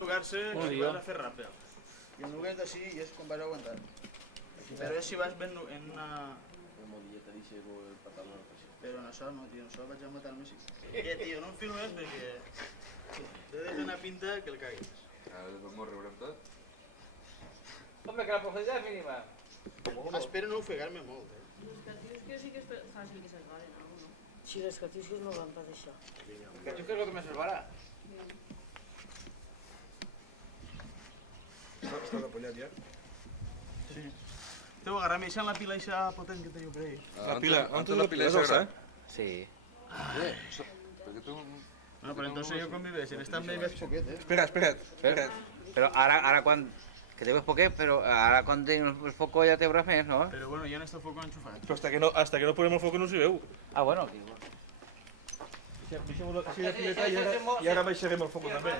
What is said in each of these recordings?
Jugar-se que vas a fer ràpid. I el nuguet així és com vas aguantar. Però és si vas ben en una... Però en això no, tio, en això vaig a matar el Messi. Tio, no em filmes perquè... Té de fer una pinta que el caguis. Ara vam riure amb tot. Home, que la profunditat és mínima. Espero no ofegar-me molt, eh? Els catiusques sí que és fàcil que s'esbalen, no? Sí, les catiusques no van per això. Que tu què és el que més s'esbarà? Està depollat ja? Sí. Teu, agarra-me això en la pila eixa potent que teniu per ahí. La pila, on la pila és sagrada? Sí. Perquè tu... Bueno, però entonces jo conviveixen, està amb ell ves poquet, eh? Espera't. Però ara quan... Que te ves poquet, però ara quan tens el foco ja te veuràs més, no? Però bueno, ja n'està foc enxufat. Però hasta que no posem el foc no s'hi veu. Ah, bueno, aquí. Deixem-ho així de fileta i ara baixarem el foc també.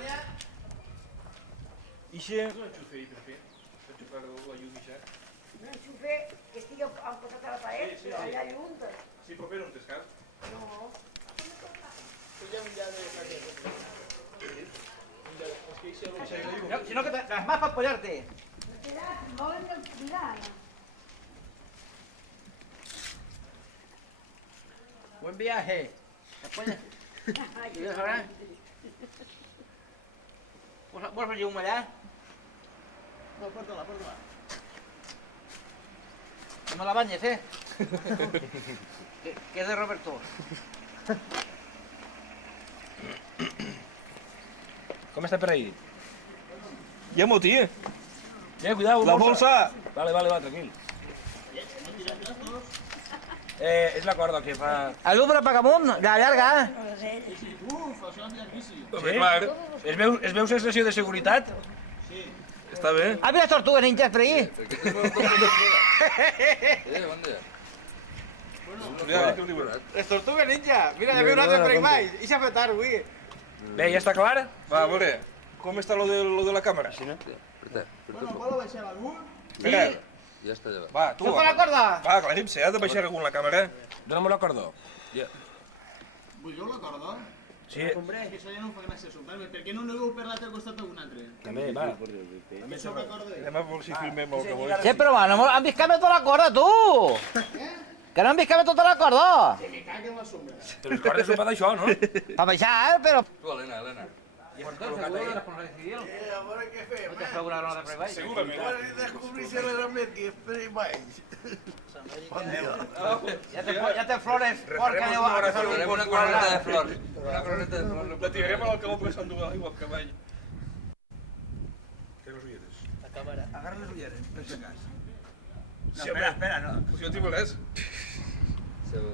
Ixe... No enxufe ahí, per fer. Enxufar la llum ixa. Un enxufe que estigui posat a la paret, però allà lluny. Sí, però per on t'es cap? No. No, si no que las más para apoyarte. Buen viaje. Apoya. ¿Quieres hablar? ¿Vos vas a un allá? No, porta-la, porta-la. No la bañes, ¿eh? que es de Roberto. Com està per ahí? Ja m'ho tio. Cuidado, La bolsa! Vale, tranquil. És la corda que fa... Algú per apagamunt, de la llarga. Uf, això és llarguíssim. Sí? Clar. Es veu sensació de seguretat? Sí. Està bé. ¿Has visto las tortugas ninjas por ahí? Bon dia. Les tortugues ninja. Mira, ja veu un altre per ahí baix. I s'ha fet tard, avui. Bé, ja està clar? Va, a veure, com està lo de la càmera? Per Bueno, vol baixar algú? Espera, Ja està llevat. va, tu. No con la corda. Va, aclarim-se, has de baixar algun la càmera. Dóna'm la corda. Vull la corda? Sí. És que això ja no em fa gràcia soltar-me. Per què no aneu per l'altre costat d'un altre? També, va. També sobre corda. Anem a veure si filmem el que vols. Sí, però va, no han vist que tota la corda, tu. Que no han vist que tota la corda. Que me cague en la sombra. Però les cordes són per això, no? Per baixar, però... Tu, Helena. I per tot, segur, la responsabilitat civil. A veure què fem, No te feu una granota per baix. Segurament. Quan descobrir si realment que és per imatge. Bon dia. Ja té flores. Porca, Reparem Déu, una a hora, Farem una coroneta de flors. Una coroneta de flors. La tirarem al cabó perquè s'endú l'aigua amb cavall. Què les ulleres? Agarra les ulleres, per si cas. Sí, espera, no. Si no t'hi volés. Se-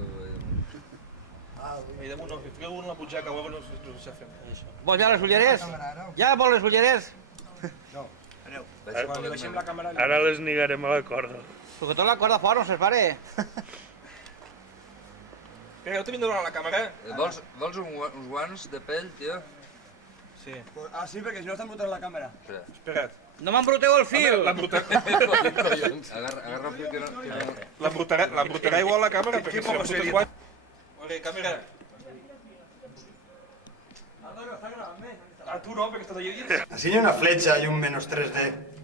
I damunt no, que fiqueu una butxaca o alguna cosa, no sé fer. Vols ja les ulleres? Ja vols les ulleres? Quan li baixem la càmera... Ara les lligarem a la corda. Perquè tota la corda fora, no se'n pare. Espera, no t'he vist donar la càmera? Vols uns guants de pell, tio? Sí. Ah, sí, perquè si no estan botant la càmera. Espera. Espera't. No m'embruteu el fil. Agarra el fil que no... L'embrutarà igual la càmera perquè si l'embruta el guany... Vale, càmera. Ah, tu no, perquè estàs allà dins. Así una fletxa i un -3D.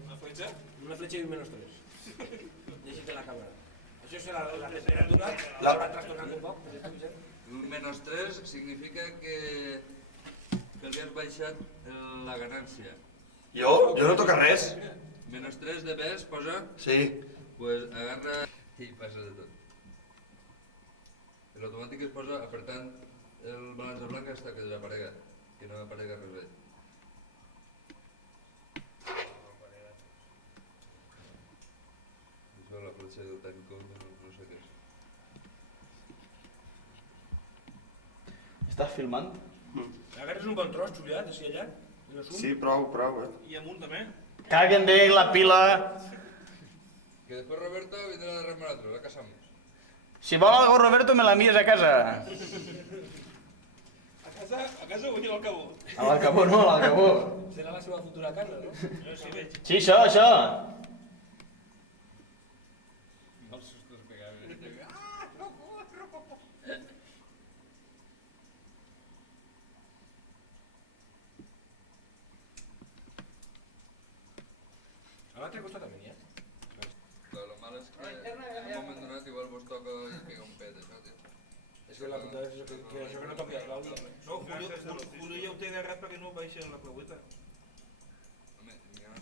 Una fletxa? Una fletxa i un -3. Llegit la càmera. Això serà la temperatura, l'haurà trastornat un poc. -3 significa que li has baixat la ganància. Jo no toca res. -3 de pes, posa, Sí. pues agarra i passa de tot. L'automàtic es posa apretant el balanç de blanc fins que desaparega, que no aparega res més. Això la fletxa del tanco, no sé què és. Estàs filmant? Agarres un bon tros, Julià, d'ací allà, en el sum, Sí, prou, eh? i amunt també. Caguen de la pila. Que després Roberto vindrà a darrere nosaltres, a casamos. Si vol algo, Roberto, me l'envies a casa. A casa o aquí al cabó? A l'Alcabó, no, a l'Alcabó. Serà la seva futura casa, no? Jo sí veig. Sí, això. Els sustos pegaven. l'altre costat també n'hi ha. Però el mal és que en un moment donat igual vos toca i pega un pet, això, tio. És que la putada és que això que no toqui l'àudio. No, Julio ja ho té agarrat perquè no baixa en la claueta.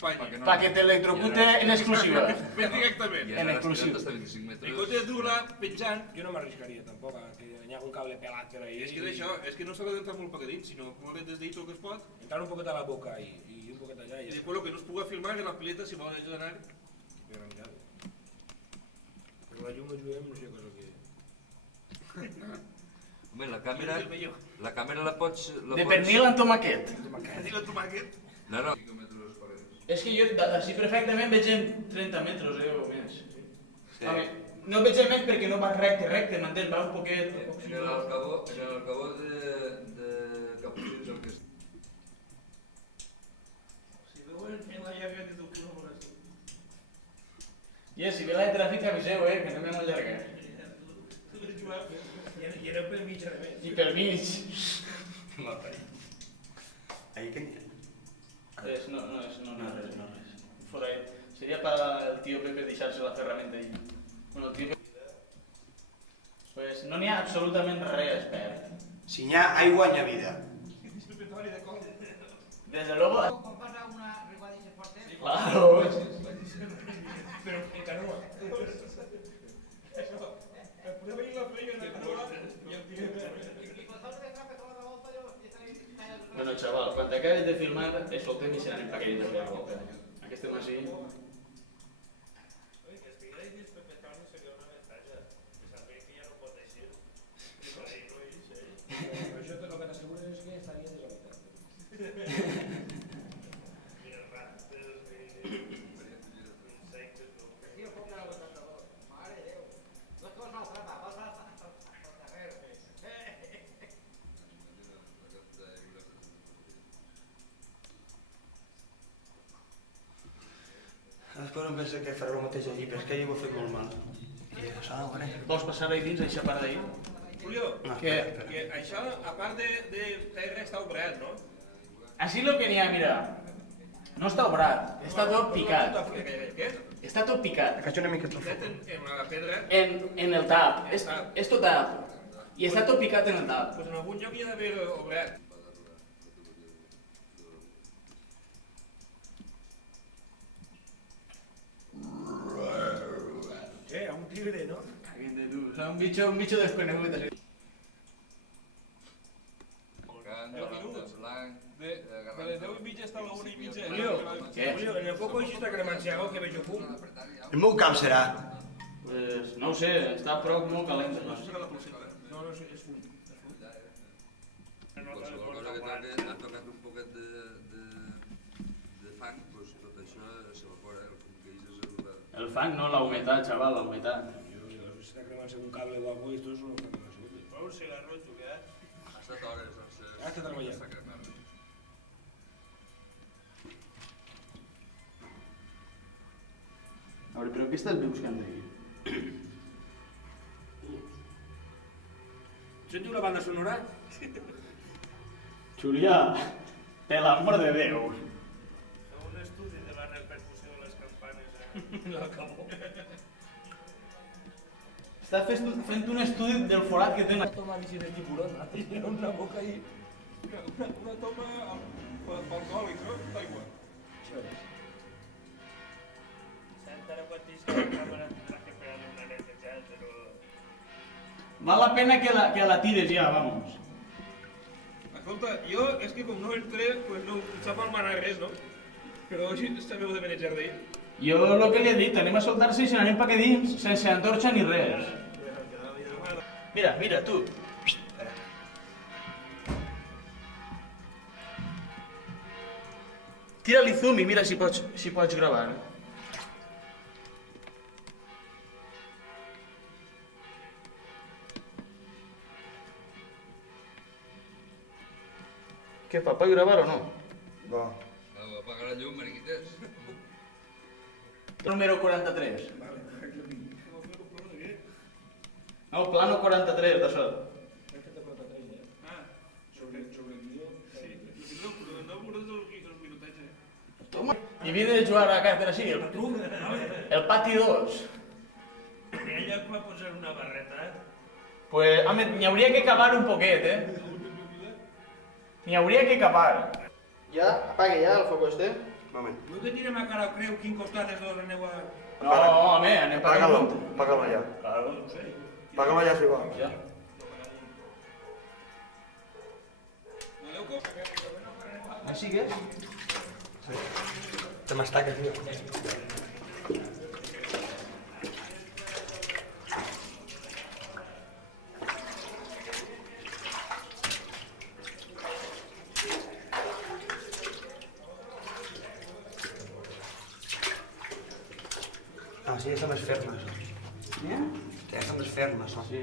Para que te electrocute en exclusiva. Ves directament. I En ara exclusiu. hasta 25 En metres. comptes de dur-la penjant, Jo no m'arriscaria tampoc a que hi ha un cable pelat per ahí. és que d'això, és que no s'ha d'entrar molt pegadit, sinó moure des d'ahí tot el que es pot, Entrar un poquet a la boca i un poquet allà i i després el que no es pugui filmar que la pileta, si vol anar, per la mirada. Però la llum no juguem, no sé què és el que... Home, la càmera la pots... De pernil amb tomaquet. dir el tomàquet, No, no. 5 metres paredes. És que jo d'ací perfectament veig en 30 metres o més. Sí. A veure, no veig més perquè no va recte, m'entens? Va un poquet... En el alcabó de Caputxins el que és... si veuen en la llarga de tu culo por así. I si ve la de tràfic aviseu, que no m'hem allargat. I aneu pel mig, a més. I per mig. Ahí que n'hi ha. No res. Fora ahí. Seria para el tío Pepe deixar-se la ferramenta ahí. Bueno, el tío Pepe... Pues no n'hi ha absolutament res, expert. Si n'hi ha aigua, n'hi ha vida. Desde luego... Com passa una reguadissa forta? Claro. Però en canoa. Podeu venir la feina en la canoa i el tio... Bueno, chaval, quan t'acabes de filmar, escoltem i seran empaquetes de la volta. Aquest tema així... Això el que t'asseguro és que estaria deshabitat. Després em penso que faré el mateix allí, però és que allí ho he fet molt mal. I això, hombre. Vols passar-la ahí dins, deixar part d'ahir? Julio, No, Què? espera, espera. que això, a part de terra, està obrat, no? Així lo que n'hi ha, mira. No està obrat, està tot picat. Què? Està tot picat. Agacho una mica per Ficat favor. en la pedra, En el tap. És tot tap. I està tot picat en el tap. doncs en algun lloc hi ha d'haver obrat. A un tigre, no? Caga't de tu. O sea, un bicho desconegut. Així. Can, de blanc... De les 10 i mitja està a la 1 i mitja. Julio, Què? Julio, en el foco així està cremant si hago que veig fum. El meu cap serà. Pues, no ho sé, està prou molt calent. No, això serà la placeta. No, no, és fum. Qualsevol cosa que ha tocat un poquet de fang, doncs tot això s'evapora, el fum que és el... El fang no, la humitat, xaval, la humitat. Si està cremant un cable o algo, esto es un cable. Però un cigarro, jugat. Ha estat hores, doncs... Ha estat treballant. Està cremant. A veure, però què estàs buscant aquí? Sento la banda sonora? Julià, per l'amor de Déu. Un estudi de la repercussió de les campanes a l'alcabó. Està fent un estudi del forat que té una... Toma bici de tiburón, tiene una boca ahí. Una toma alcohòlic, no? D'aigua. Santa Quantis que càmera traje per a una netejada, però... Val la pena que la tires ja, vamos. Escolta, jo és que com no entré, pues no em sap mal manar res, no? Però així sabeu de manejar d'ell. Jo el que li he dit, anem a soltar-se i se n'anem pa que dins, sense antorxa ni res. Mira, mira, tu. Tira-li zoom i mira si pots gravar. Què fa, pot gravar o no? Bo. Apaga la llum, mariquites. Número 43. No, plano 43, d'això. Ah, sobre el guió. Sí, no, però no veuràs els minutatges. I havia de jugar a cartes així, el pati 2. Hi ha lloc per posar una barreta, Pues, home, n'hi hauria que acabar un poquet, N'hi hauria que acabar. Ja, apaga ja el foc este. Un moment. Vull que tirem a cara o creu quin costat és d'on aneu a... No, home, anem per Apágalo, amunt. apágalo ya. Claro, no sé. Apágalo ya, si va. Ja. ¿Me sigues? Te m'estaques, tio. Ah, sí, està més ferma, això. Ja està més ferma, això. Sí.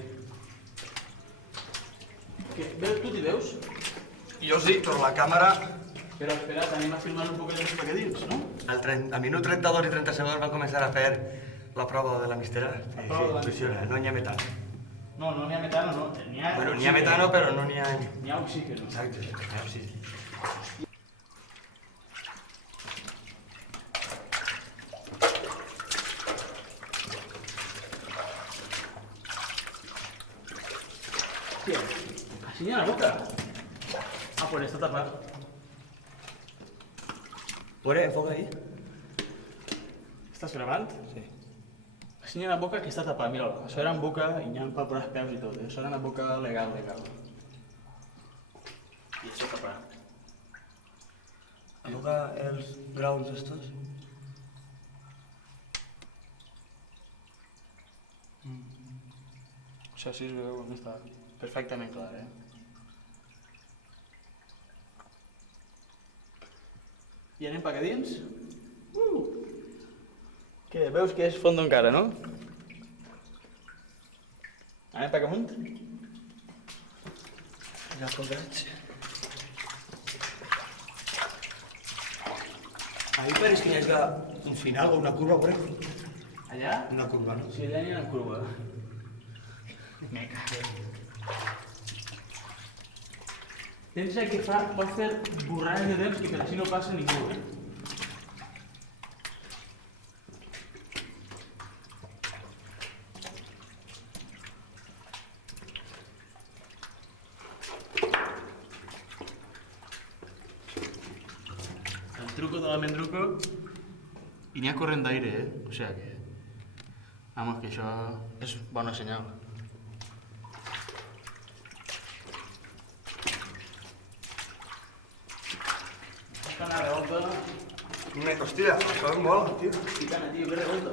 Què? Veus, tu t'hi veus? Jo sí, però la càmera... Però espera, anem a filmar un poquet els paquetins, no? A minut 32 i 30 segons van començar a fer la prova de la mistera. La prova de la funciona, no n'hi ha metano. No, no n'hi ha metano, no. N'hi ha... Bueno, n'hi ha metano, però no n'hi ha... N'hi ha oxígeno. Exacte, n'hi ha oxígen. Hòstia, així n'hi ha la boca. Ah, pues està tapat. Veure, enfoca ahí. Estàs gravant? Sí. Així n'hi ha la boca que està tapada, mira, això era en boca i n'hi ha per els peus i tot, això era una boca legal. I això tapat. Enfoca els graus estos. Això sí es veu, no està perfectament clar, I anem cap a dins? Què, veus que és fondo encara, no? Anem cap amunt? Ja posats. Ahí parece que hi hagi un final o una curva, por ejemplo. Allà? Una curva, no? Sí, allà n'hi ha una curva. Me cago. Pensa que pot fer borrades de temps que per així no passa ningú, El truco de l'almendruco i n'hi ha corrent d'aire, O sigui que... Vamos, que això és bona senyal. Una revolta. Hòstia, això em mola, tio. Picana, tio, que revolta.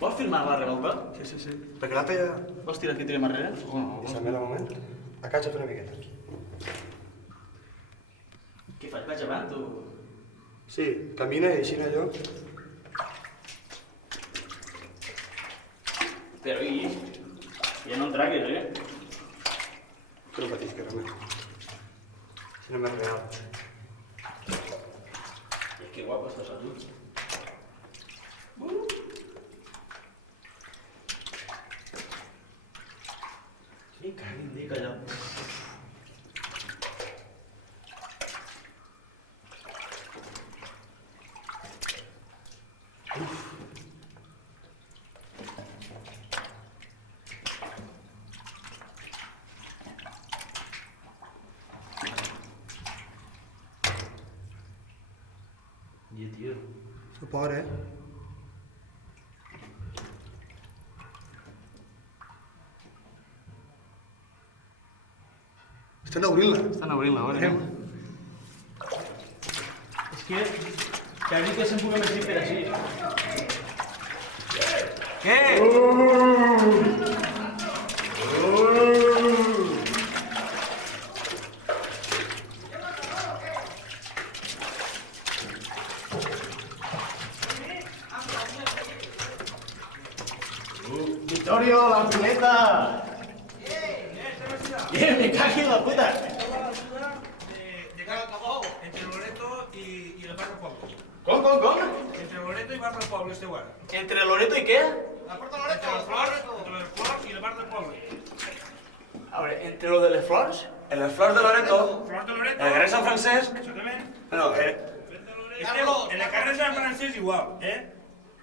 Vols filmar la revolta? Sí. Perquè l'altre ja... Vols tirar aquí tirem arrere? O no? Deixa'm un moment. Acaixa't una miqueta. Què faig? Vaig avant o...? Sí, camina i així allò. Però i... Ja no en tragues, Que no patis, que res. Si no m'és real. Que guapo estàs a tu. Sí, caguin, dic allò. I, tio. Fa por, Estan obrint-la. Estan obrint-la, veure. És que... Quasi que se'n puga més dir per així. Què? Vittorio, la pileta! Me cago en la puta! De cara al Cabó, entre Loreto y el barrio Pueblo. Com? Entre Loreto y barrio Pueblo, este lugar. Entre Loreto i què? Entre les flors y el barrio Pueblo. A veure, entre lo de les flors? En les flors de Loreto, Flors de Loreto. en el carrer Sant Francesc, Exactament. bueno, En el carrer Sant Francesc igual,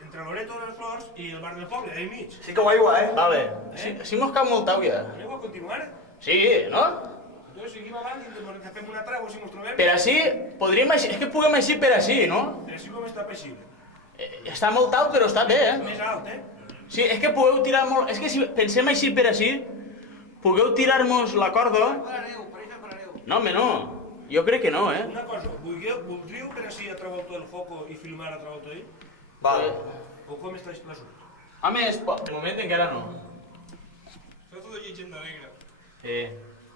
entre Loreto de les Flors i el bar del poble, ahí mig. Sí que ho aigua, Vale. Sí mos cau molt tau, ja. Aneu a continuar? Sí, no? Jo seguim avant i fem una treu si mos trobem. Per així, podríem així... És que puguem així per així, no? Però així com està possible. Està molt tau, però està bé, Més alt, Sí, és que pugueu tirar molt... És que si pensem així per així, pugueu tirar-nos la corda... Parareu, per això parareu. No, home, no. Jo crec que no, Una cosa, voldríeu per així a treure el foco i filmar a treure ahí? Vale. O com està l'assumpte? Home, de moment encara no. Està tot llegint d'alegre. Sí.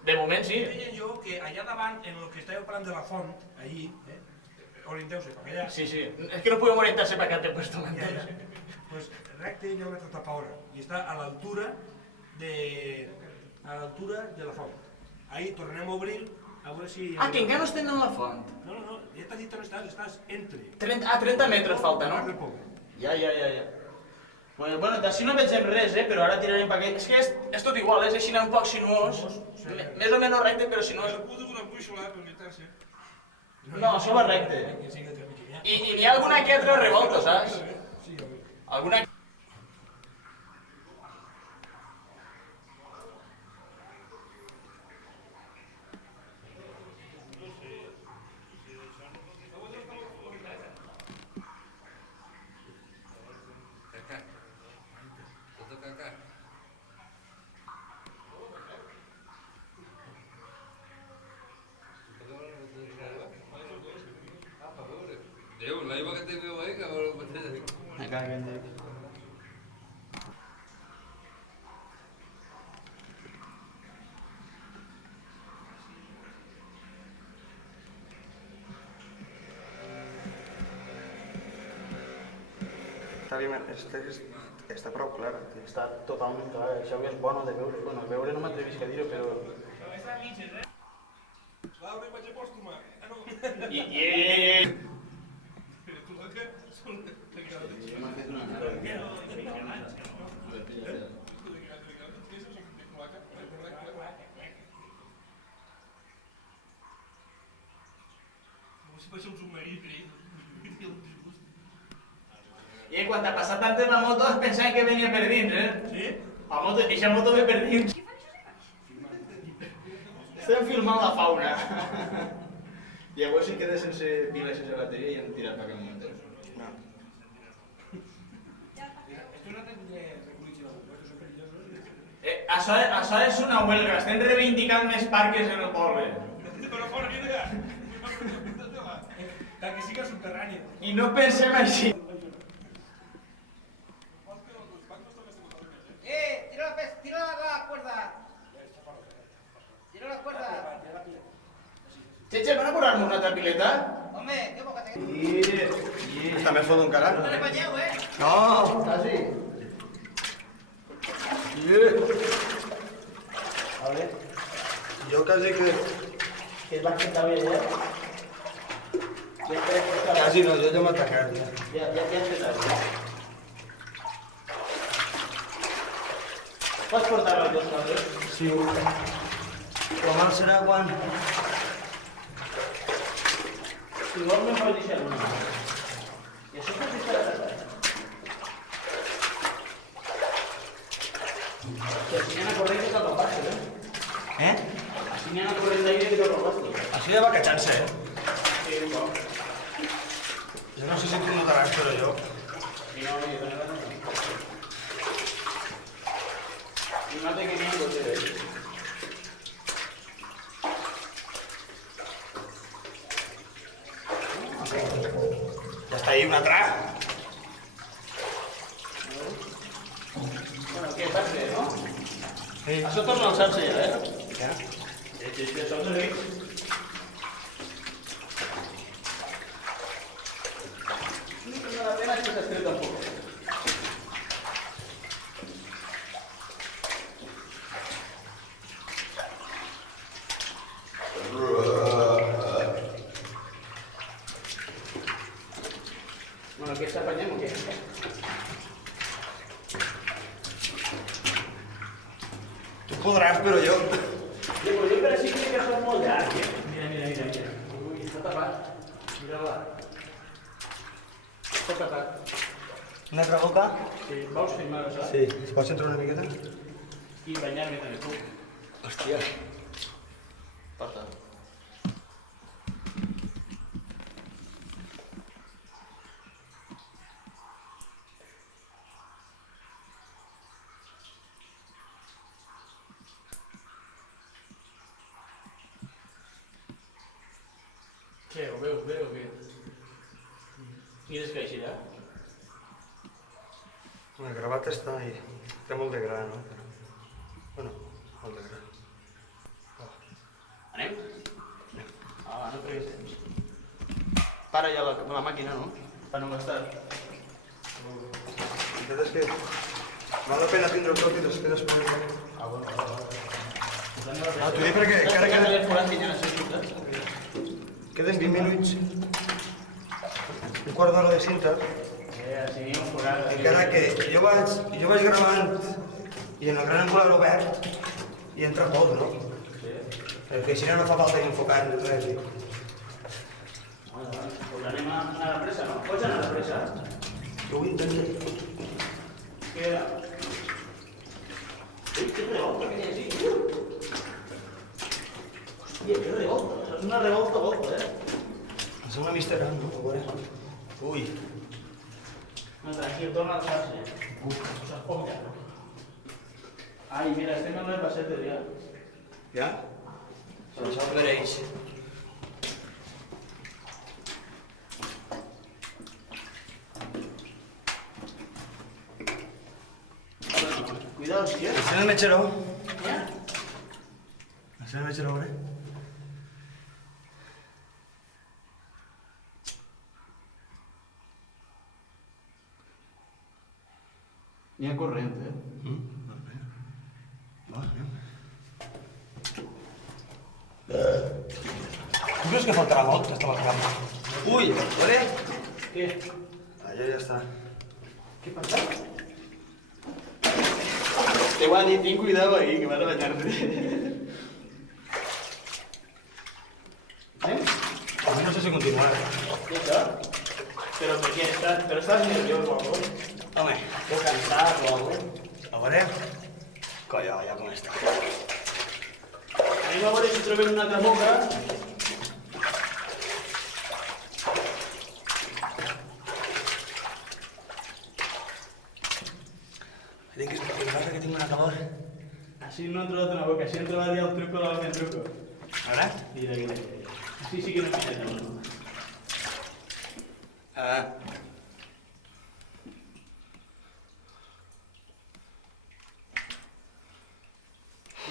De moment sí. Deia jo que allà davant, en el que estàveu parlant de la font, allí, orienteu-se cap allà. Sí. És que no podem orientar-se per acá, te puesto Ja. Pues recte hi ha una tapaora i està a l'altura de la font. Ahí tornem a obrir, a veure si... Que encara no estem en la font. No, ja t'has dit on estàs entre. 30 metres falta, no? Ja. Bueno, d'ací no vegem res, però ara tirarem per aquí. És que és tot igual, és així un poc sinuós. Més o menys recte, però sinuós. Però puc una brúixola per orientar-se. No, això va recte. I n'hi ha alguna que altra revolta, saps? Alguna... Déu, l'aigua que teniu ahí, que vol meter... Està prou clara. Està totalment clar, això que és bona de veure. Bueno, veure no m'atrevisc a dir-ho, però... Laura, vaig a pòstuma. No. Tu saps que són... M'ha fet una cara. Com si fos un submarí, I quan t'ha passat tant la moto es pensava que venia per dins, Sí? La moto, eixa moto ve per dins. Estem filmant la fauna. Llavors si queda sense pila i sense bateria i hem tirat per aquest moment. Això és una huelga, estem reivindicant més parques en el poble. Però fora, mira allà. Que siga subterrani. I no pensem així. Tira la cuerda. Tira la cuerda. Cheche, ¿van a curarnos una pileta? Hombre, qué boca te... Està més fot un cara. No le falleu, No! Quasi. A ver, Jo quasi que... que va que està bé, Ja crec que està bé. Quasi no, jo ja m'he atacat, ja. Ja has fet bé. Pots portar les dues coses? Sí. Però mal serà quan... Si vols me'n pots deixar una. I això que t'estarà tratat. Que si n'hi ha corrent que toca el pasto, Si n'hi ha corrent d'aire que toca el pasto. Això ja va catxant-se, Sí, un poc. Jo no sé si tu notaràs, però jo... Si no, jo també la noto. I no té que ni un gotero, Ja està ahí, un altre. Bueno, què vas fer, no? Sí. Això torna a alçar-se ja, Ja? Això és ric. No la pena que s'estreta un poc. Bueno, què s'apanyem o què? Tu podràs, però jo... Jo per així crec que són molt llarg. Mira. Ui, està tapat. Mira-la. tapat. Una altra boca? Sí, vols filmar això? Sí. Es pot centrar una miqueta? I banyar-me també tu. Hòstia. Porta. Què, ho veus bé o què? Mires que així, La gravata està ahí. Té molt de gra, no? Bueno, molt de gra. Anem? Ah, no treguis temps. Para ja la màquina, no? Per no gastar. La veritat és que val la pena tindre el tot i després polir. Ah, bueno. Ah, t'ho dic perquè encara queden... queden... forat que ja necessites. Queden 20 minuts. Un quart d'hora de cinta. Sí, un forat. Encara que jo vaig gravant i en el gran angular obert i entra tot, no? Sí. Perquè així no fa falta enfocar en res. Bueno, doncs anem a anar a la pressa, no? Pots anar a la pressa? Jo ho intentaré. Què era? Ui, que revolta que hi ha així. Hòstia, que revolta. És una revolta, És una mistera, no? A veure. Ui. No, tranquil, torna a alçar-se. Això és poc llarg. Ai, mira, estem en les bassetes ja. Ja? Doncs això mereix. Cuidado, sí, Encén el mechero. Ja? Encén el mechero, a veure. N'hi ha corrent, Tu creus que faltarà molt, que està la cama? Ui, a veure. Què? Allà ja està. Què passa? Te voy a decir, ten cuidado ahí, que vas a bañarte. ¿Eh? A mi no sé si continuar. ¿Qué això? ¿Pero por qué? ¿Pero estás nervioso o algo? Home, ¿O cansado o algo? a veure. Colla, ja com està. Anem a veure si trobem una altra boca. Tinc que passa que tinc una calor. Així no hem trobat una boca, així hem trobat ja el truco del ben truco. A veure? Mira, mira. Així sí que no pillet, no?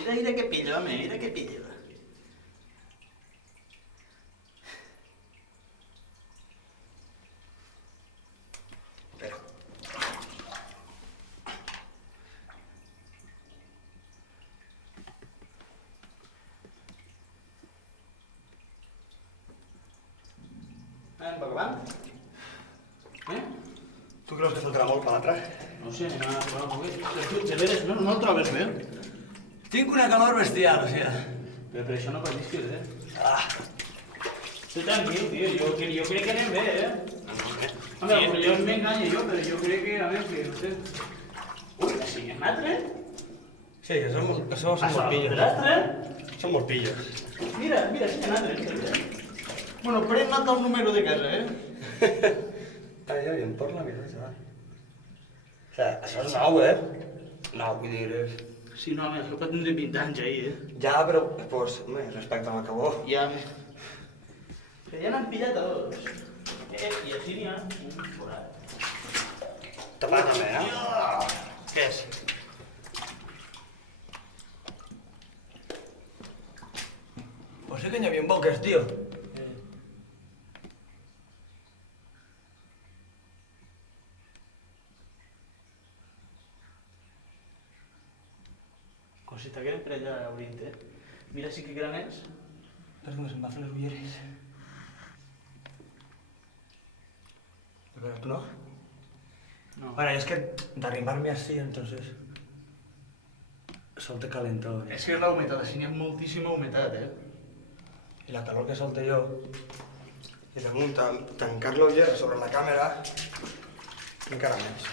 Mira que pillo, home, mira que pillo. Espera. Un poc avant. Tu creus que faltarà molt per l'altre? No sé, anem a provar un poquet. Tu, de veres, no el trobes bé? Tinc una calor bestial, o sigui. Però per això no patisques, Ah, Tu tranquil, tio, jo crec que anem bé, Home, jo m'enganyo jo, però jo crec que, a veure, que no sé... Ui, sí, un altre? sí, que són molt pillos. L'altre? Són molt pillos. Mira, sí, un altre, mira. Bueno, pren nota el número de casa, Ai, em porta la vida, ja. O sigui, això és nou, Nou, vull dir... Sí, no, home, això pot tindre 20 anys ahí, Ja, però, pues, home, respecte a l'acabó. Ja... Que ja n'han pillat a dos. I així n'hi ha un forat. Tapat també, Què és? Pues sí que n'hi havia boques, tio. Cosita, que per allà obrint, Mira si que gran és. Espera que se'm va fer les ulleres. Pero tú no. No. Bueno, es que de arrimarme así, entonces... Solte calentón. És que és la humitat, així n'hi ha moltíssima humitat, Y la calor que solte yo... I damunt, al tancar l'uller sobre la càmera, encara més.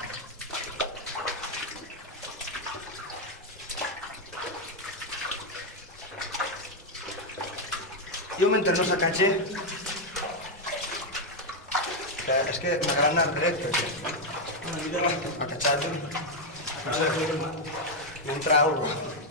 Jo mentre no s'acatxe, és que m'agrada anar dret, perquè acatxat, no sé, m'entra alguna cosa.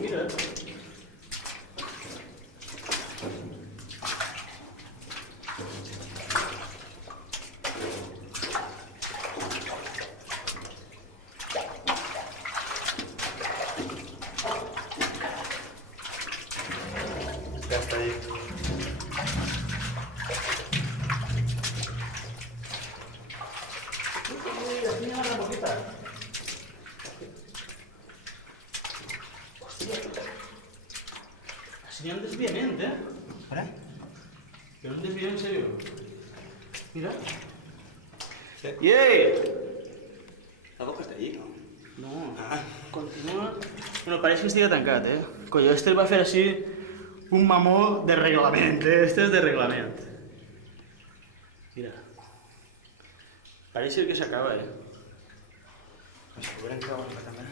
Mira. Ja està ahí. Si hi ha un desviament, Ara? Hi ha un desviament seriós. Mira. Sí. Yeee! La boca està allí, no? No, Ah. continua... Bueno, pareix que estiga tancat, Coño, este va fer així un mamó de reglament, Este és de reglament. Mira. Pareix que s'acaba, Si pogueren treure la càmera.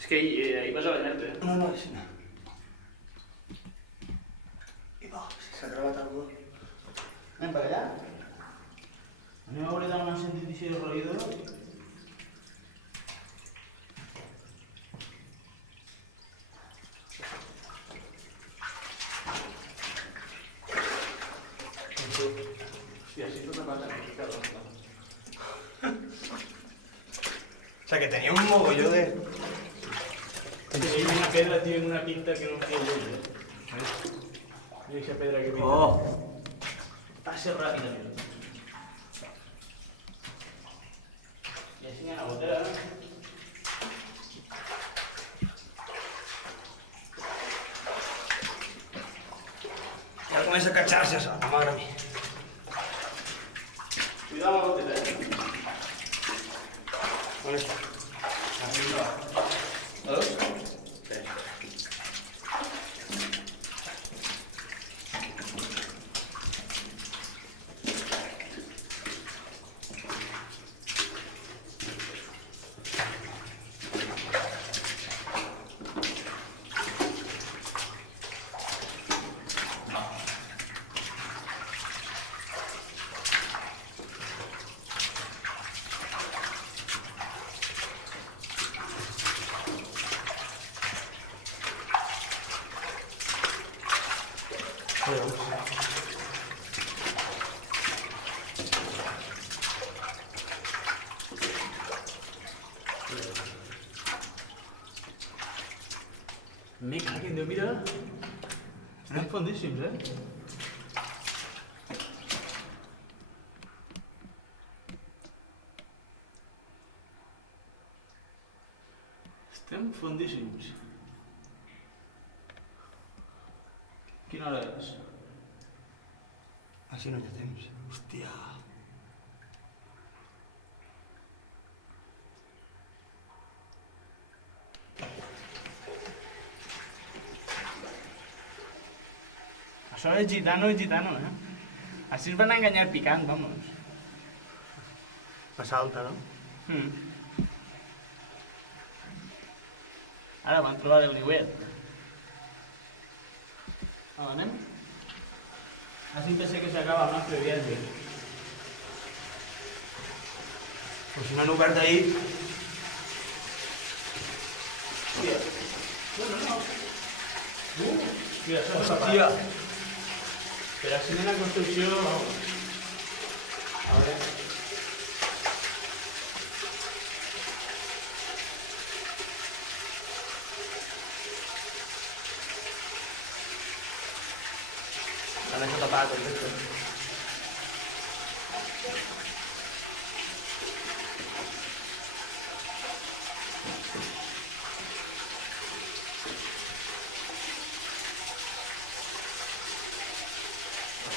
És que ahí vas a venir-te, No, no, així no. I va, si s'ha gravat algú. Anem per allà. Anem a veure tant un sentit d'així de ruïdo. Hòstia, sí, tota pata mica, O sea, que tenía un mogolló de... Hay una pedra, tiene una pinta que no tiene ley, Mira esa pedra que pinta. Oh! Pase rápido, mira. Y así en la botella, Ja comença a catxar-se, això, la mare mia. Cuidado con la botella. On està? ¿Dos? Me cago en Déu, mira. Estan fondíssims, Estem fondíssims. Quina hora és? Així no hi ha temps. Hòstia. Això és gitano, Així es van enganyar picant, vamos. Massa alta, no? Ara van trobar el niuet. Anem? Así pensé que se acaba el nostre viatge. Pues si no han obert ahir... Hòstia. No. Mira, això és Hòstia! per accident a construcció, vamos. A veure. S'han deixat tapat, perfecte.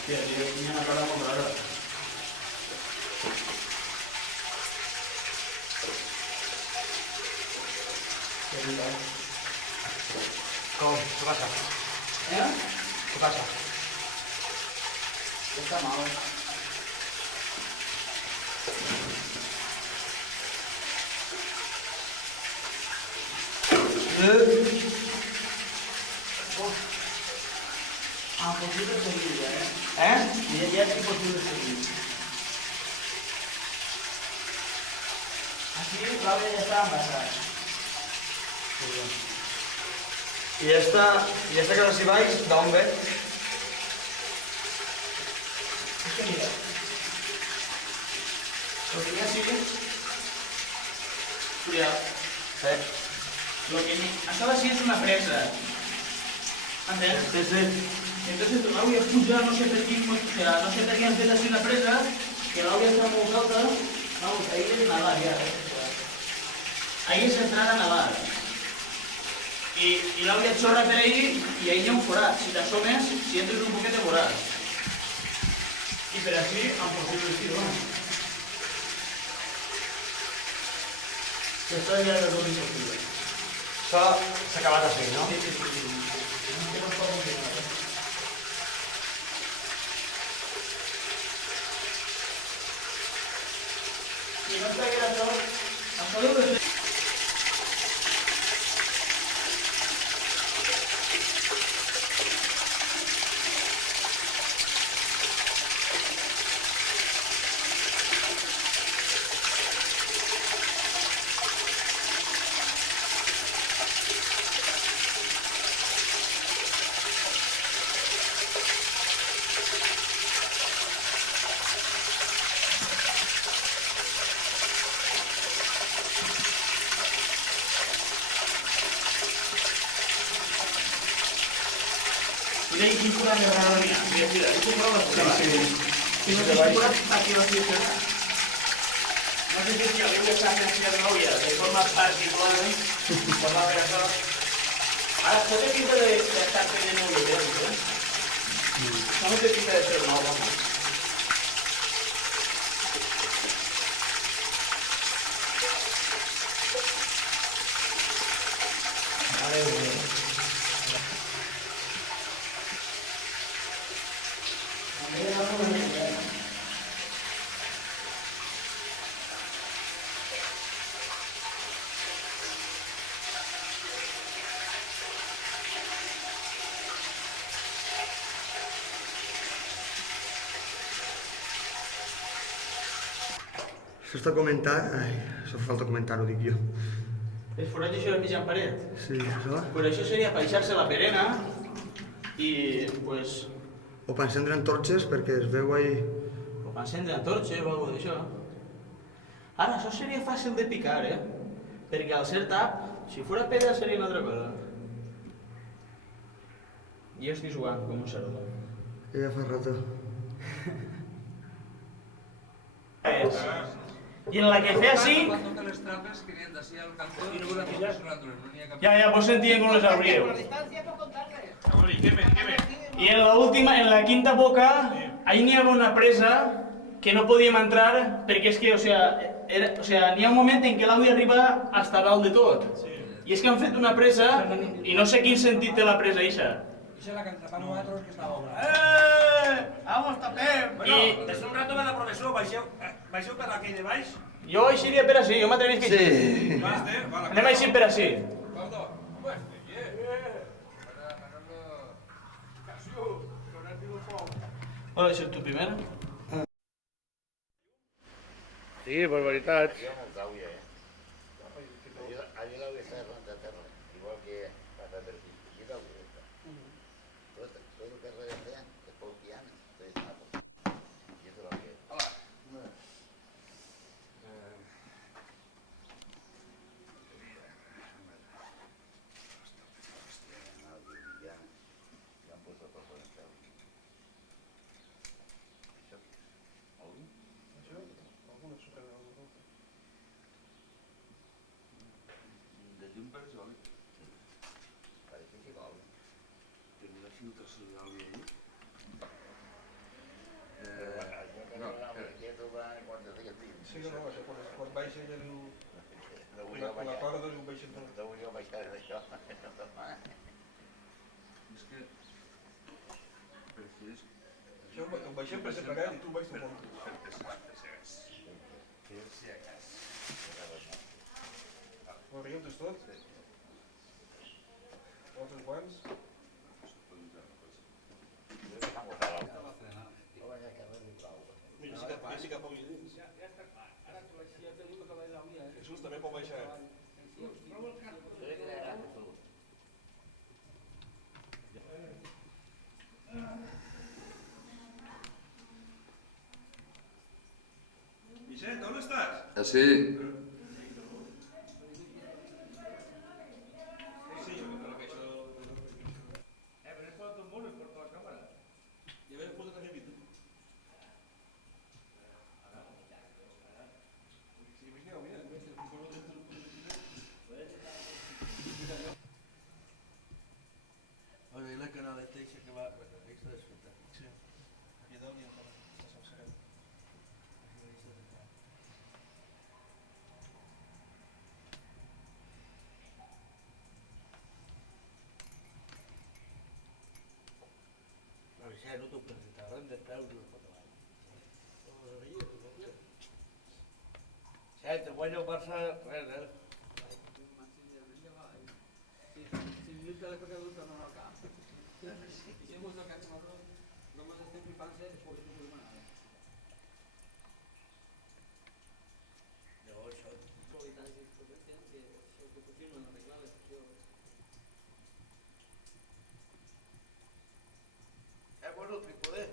Hòstia, tio, tinha una cara molt rara. Com? Què passa? Què passa? Està mal. Impossible seguir, ja és impossible seguir. Aquí l'àvia ja està embassat. I esta casa si baix, d'on ve? És que mira, lo que ya sigue, cuidado, lo que això sí es una presa, ¿entiendes? Sí, sí. Entonces tu l'àvia puja, no sé per quin, o sea, no sé per què han fet així una presa, que l'àvia està molt alta, vamos, ahí es nadar ya, ahí es entrar a nadar. Y l'àvia et sorra per ahí y ahí hi ha un forat, si t'assomes, si entres un poquet de forat. Y per així, impossible vestir, no? Esto ya es lo imposible. Això s'ha acabat així, no? Sí. Que no es pot funcionar. Si no està que això deu de ser... Mira, quin forat més raro n'hi ha. Mira, aquest forat l'has posat. Si no tens forat, aquí l'has posat. No sé si a l'Iu està fent de nòvia, de forma particular, com va fer això. Ara, això té pinta d'estar fent de nòvia, eh? No té pinta de ser nou, home. Això està comentat... Ai, això falta comentar-ho, dic jo. El forat això de mitjan paret. Sí, això? Pues això seria per deixar-se la perena i, pues... O per encendre antorxes perquè es veu ahí... O per encendre antorxes o alguna d'això. Ara, això seria fàcil de picar, Perquè al ser tap, si fora pedra seria una altra cosa. Jo estic jugant com un cerdo. Ja fa rato. I en la que fe així... Cuando te les trampes, querían así al cantón y no n'hi ha cap... Ja, vos sentien com les abrieu. Distancia por contarles. Bueno, ¿y qué me? Y en la última, en la quinta boca, ahí n'hi havia una presa que no podíem entrar perquè és que, n'hi ha un moment en què l'àvia arriba hasta dalt de tot. I és que han fet una presa i no sé quin sentit té la presa eixa. Això és la que ens tapam nosaltres que està obra. Vamos, tapem! Bueno, des d'un rato ve la professor, baixeu per aquell de baix. Jo eixiria per així, jo m'atrevís que així. Anem així per així. Hola, això és tu primer? Sí, barbaritats. Allí l'hauria estat arran de terra, igual que passa per aquí. Aquí l'hauria estat. Tot el que redondea, que és poc piano, és una cosa. I és el que... Hola. Ja han posat tot en el cel. Això què és? Algú? De llum per això, Parece que vol. tenir la filtració d'oli ahí. Sí, no, això, quan baixa ella diu... No vull La baixar. corda diu baixa tot. No vull baixar d'això. És que... Per fi és... Això ho baixem per separat i tu ho baix tot molt. Per si acas. Ho riguem tots tots? Tots els guants? Mira, sí que pot ir dins. Jesús també pot baixar. Vicent, on estàs? Ah, sí? Sí, jo crec que això... Però és per tot molt, per la càmera. Ja vam posar també vídeo. Sí, mira, mira, Oye, el canal este dice que va a disfrutar. sí. I a dalt hi ha encara, està sencer. A veces no te presentarán de peus los fotografios. Sí, te voy a Barça, res. Bueno, trípode.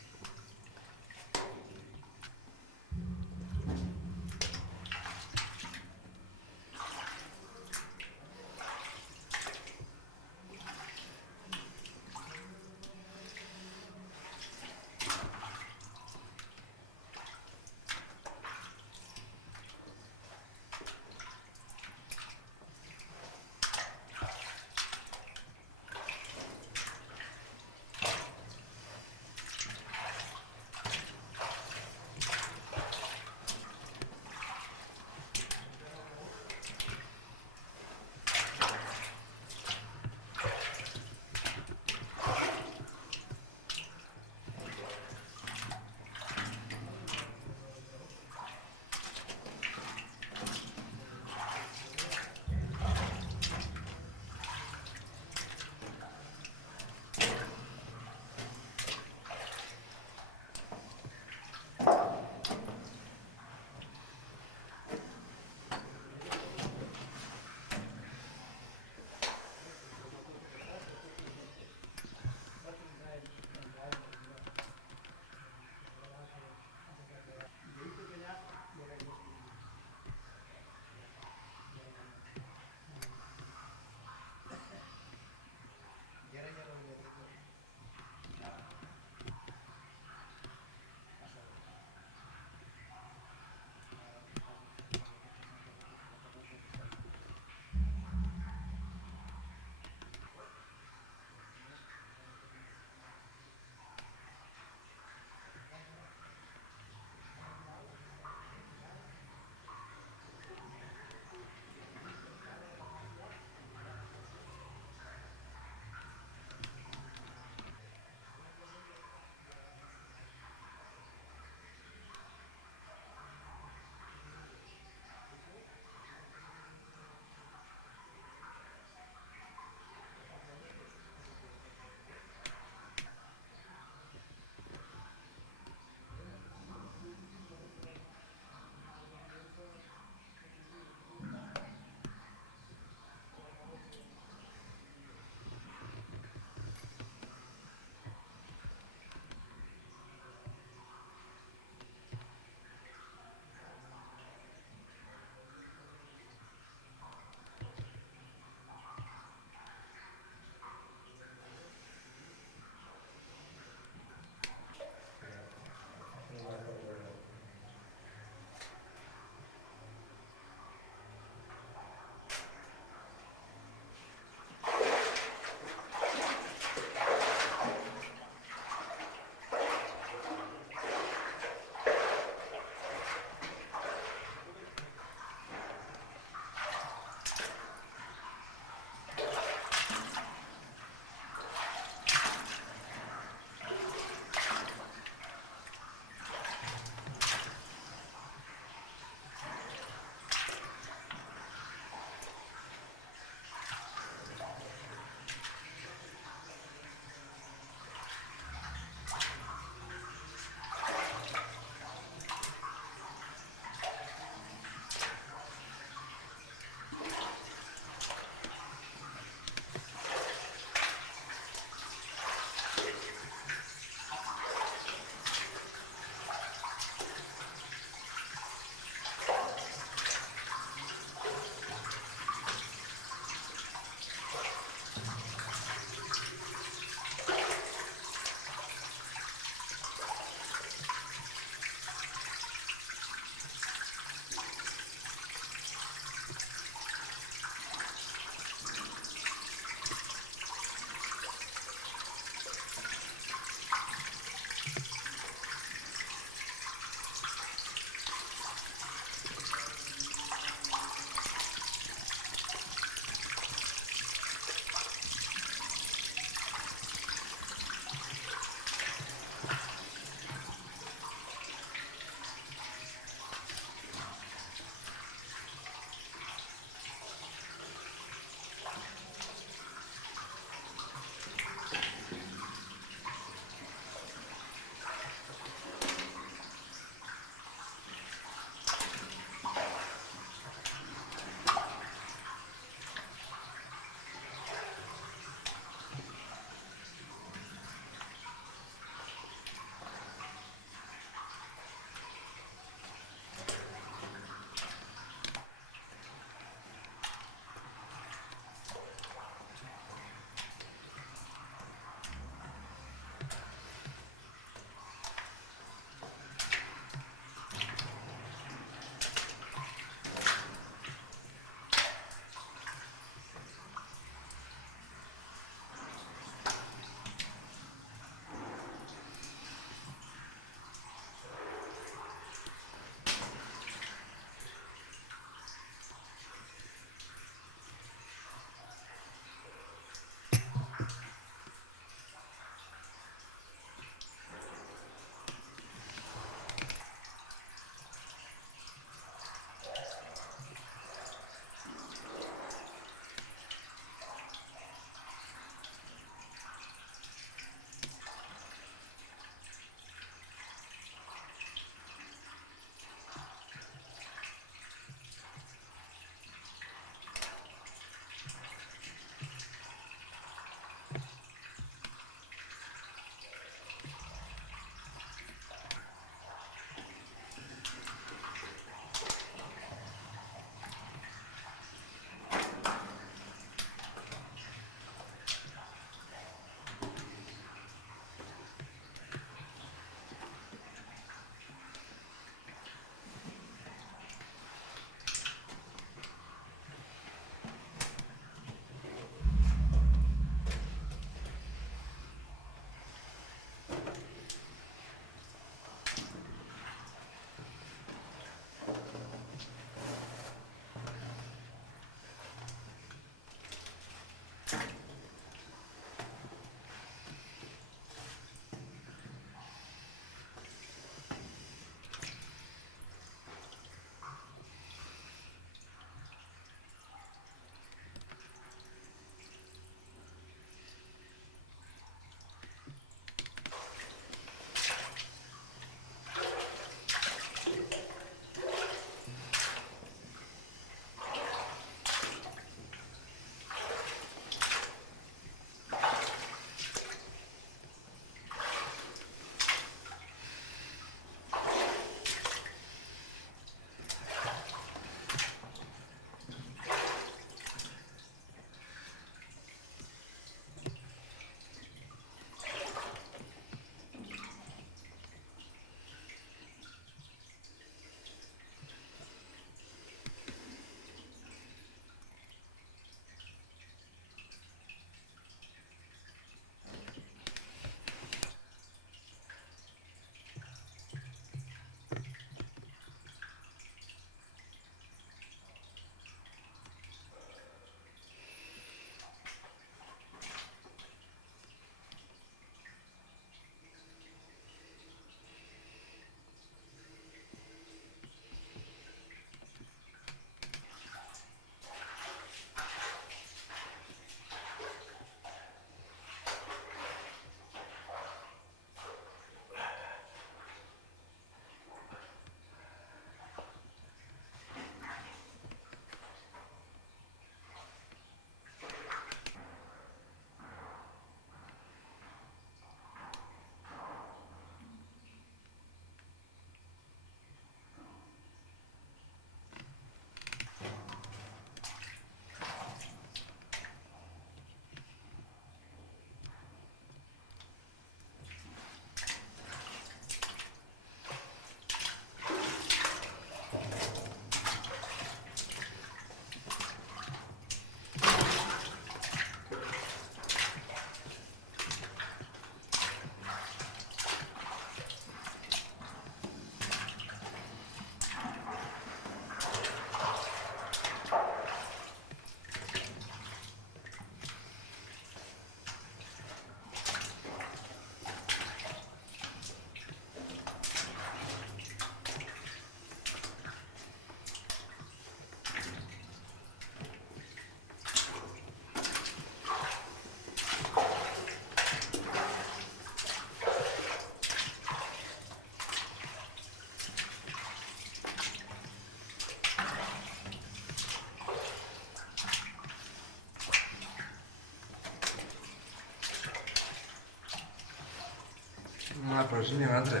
però si n'hi ha un altre.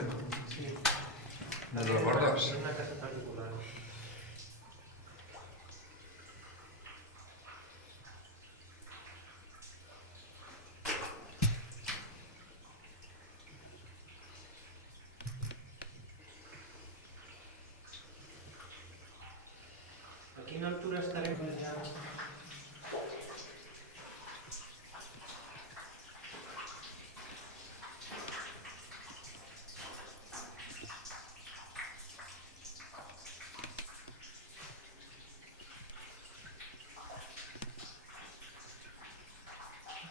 No te'n recordes? És una casa particular. A quina altura estarem ja?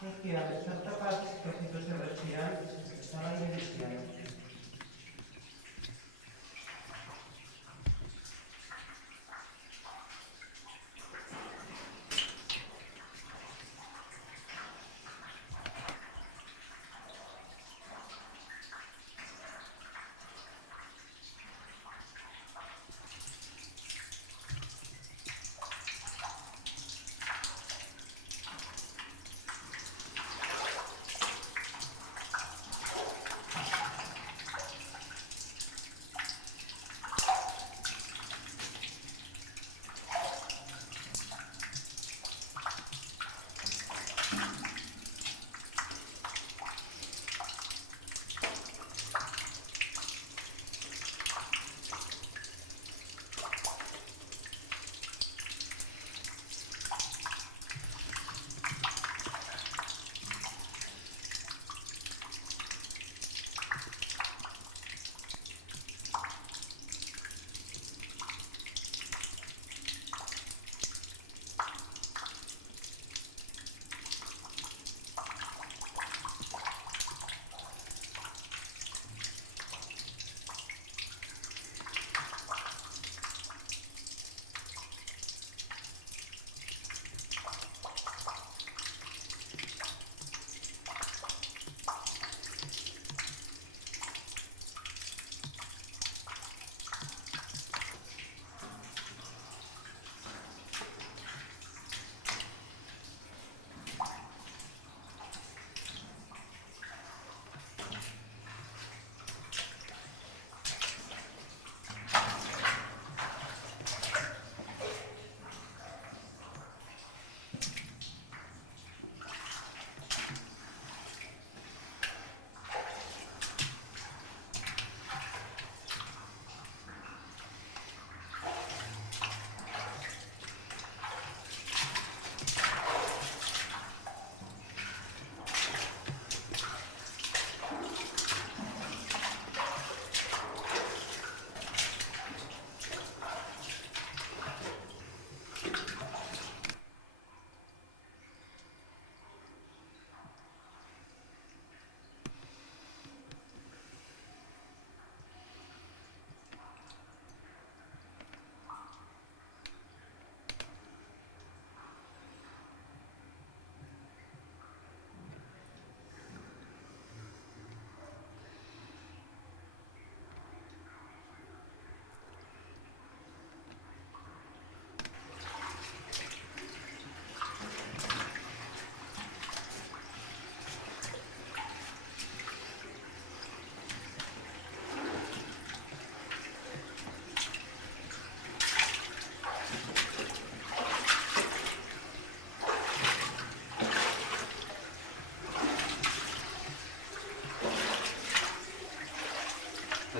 Hòstia, està tapat casi tot el respirar, està l'aire inicial.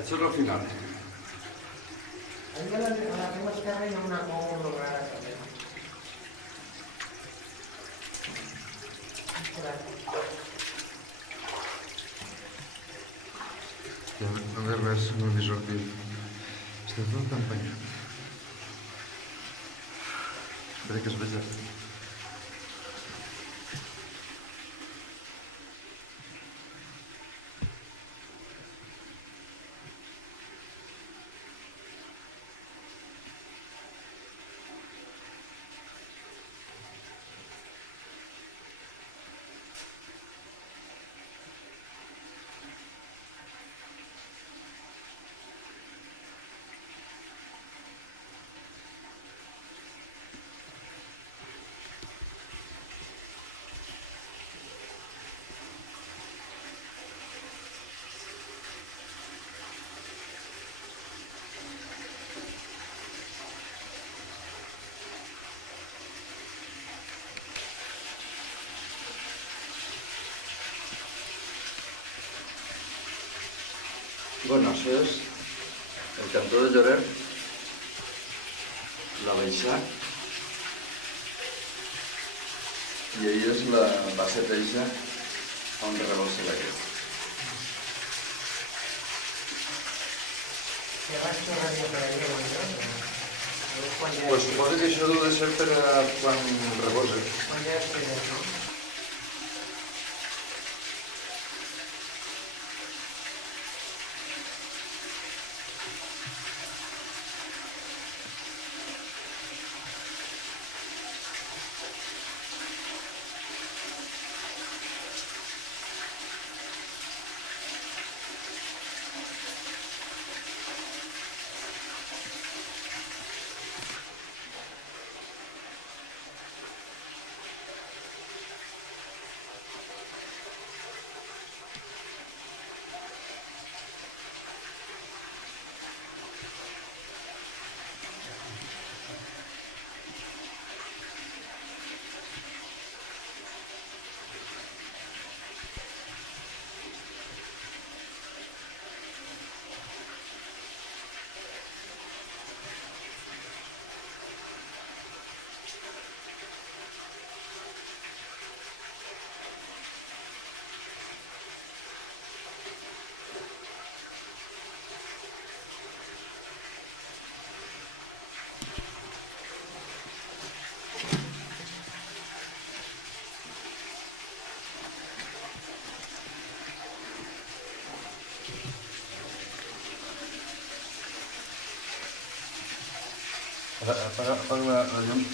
Això és el final. Ahí a la meva esquerra hi ha una còmoda rara també. No veig res, no m'he sortit. Estem fent campanya. Espera que es vegi. Bueno, això és el cantó de Lloret, la Baixà, i ahir és la base teixa on revolsa l'aigua. Que vas tornar per allà, Pues suposo que això deu de ser per a quan reposa. quan ja és fred, no? Apaga la llum.